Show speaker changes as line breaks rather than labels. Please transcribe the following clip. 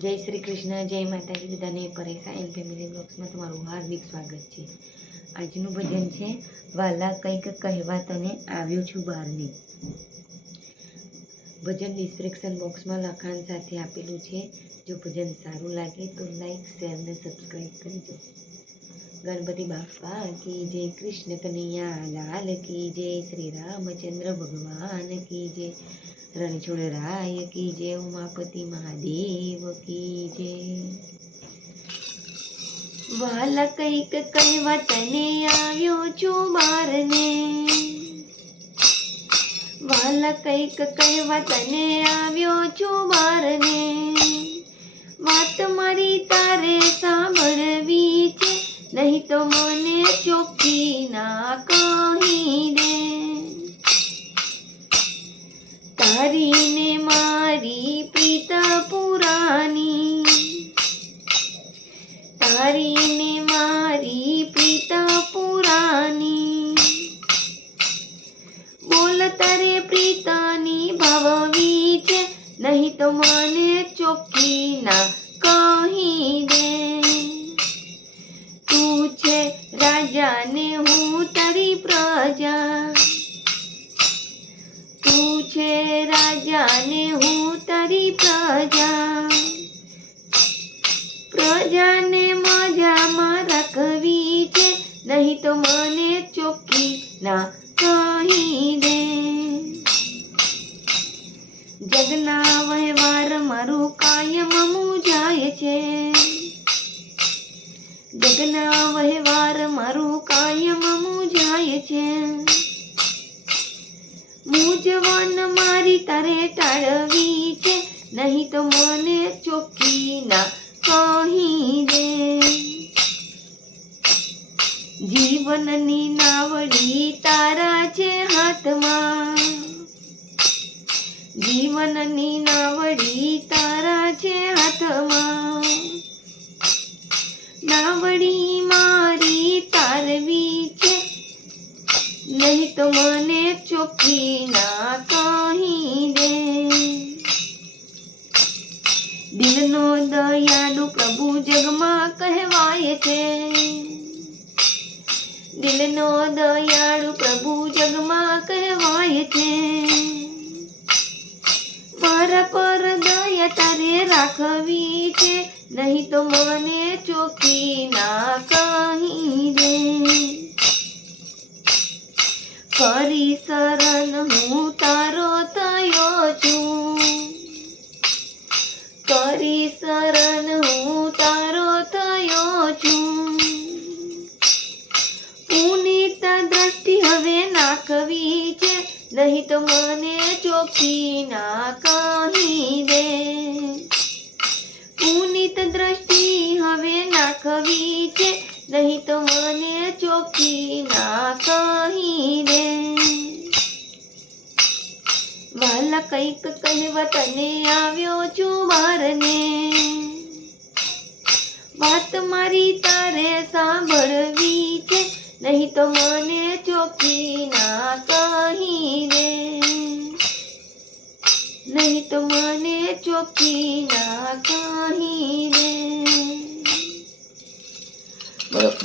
જય શ્રી કૃષ્ણ, જય માતાજી, બધાને પરેશા એમ ફેમિલી બ્લોગ્સમાં તમારું હાર્દિક સ્વાગત છે. આજનું ભજન છે, વાલા કંઈક કહેવા તને આવ્યો છું બહારની. ભજન ડિસ્ક્રિપ્શન બોક્સમાં લખાણ સાથે આપેલું છે. જો ભજન સારું લાગે તો લાઈક શેર ને સબસ્ક્રાઈબ કરજો ગણપતિ બાપા કી જય કૃષ્ણ કનૈયા, લાલ કી જય શ્રી રામચંદ્ર ભગવાન કી જય રણછોડ રાય કી જય ઉમાપતિ મહાદેવ કી જય. વાલા કંઈક કહેવા તને આવ્યો છું મારને. વાલા કંઈક કહેવા તને આવ્યો છું ચોખ્ખી ના કહી દે તારી ને મારી પ્રીત પુરાની તારી ને મારી પ્રીત પુરાની બોલ તારે પ્રીતાની ભાવવી છે, નહીં તો મને ચોખ્ખી ના કહી દે રાજા ને હું તારી પ્રજા. તું છે રાજા ને હું તારી પ્રજા. પ્રજાને મજામાં રાખવી છે, નહીં તો મને ચોકી ના કહી દે. જગના વહેવાર મારું કાયમ જાય છે. જગના વહેવાર મારું કાયમ મૂજાય છે. મૂંઝવણ મારી તારે ટાળવી છે, નહીં તો મને ચોખ્ખી ના કહી દે. જીવનની નાવડી તારા છે હાથમાં. જીવનની નાવડી તારા છે હાથમાં. નાવડી મારી તારવી છે. નહીં તો મને ચોખી ના કહી દે. દિલનો દયાળુ પ્રભુ જગમાં કહેવાય છે. દિલનો દયાળુ પ્રભુ જગમાં કહેવાય છે. મારા પર દયા તારે રાખવી છે. નહીં તો મને ચોખ્ખી ના કહી દે ફરી શરણ હું તારો થયો છું કરી શરણ હું તારો થયો છું પુનિત દ્રષ્ટિ હવે નાખવી છે નહીં તો મને ચોખ્ખી ના કહી દે પુનિત દ્રષ્ટિ નાખવી છે, નહીં તો મને ચોખ્ખી ના કહી દે વાલા કંઈક કહેવા તને આવ્યો છું મારને. વાત મારી તારે સાંભળવી છે, નહીં તો મને ચોખ્ખી ના કહી દે નહીં તો મને ચોખ્ખી ના કહી